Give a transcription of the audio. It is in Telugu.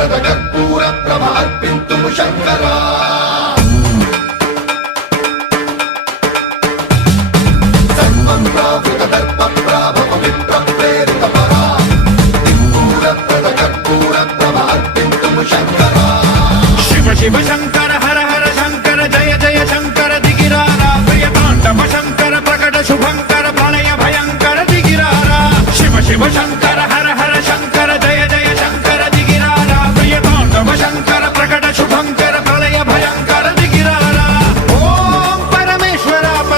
ప్రద కర్పూర ప్రభ అర్పింతుము శంకరా సర్వం ప్రావృత దర్ప ప్రాభవ విప్ర ప్రేరిత పరా దిక్పూర ప్రద కర్పూర ప్రభ అర్పింతుము శంకరా శివ శివ శంకర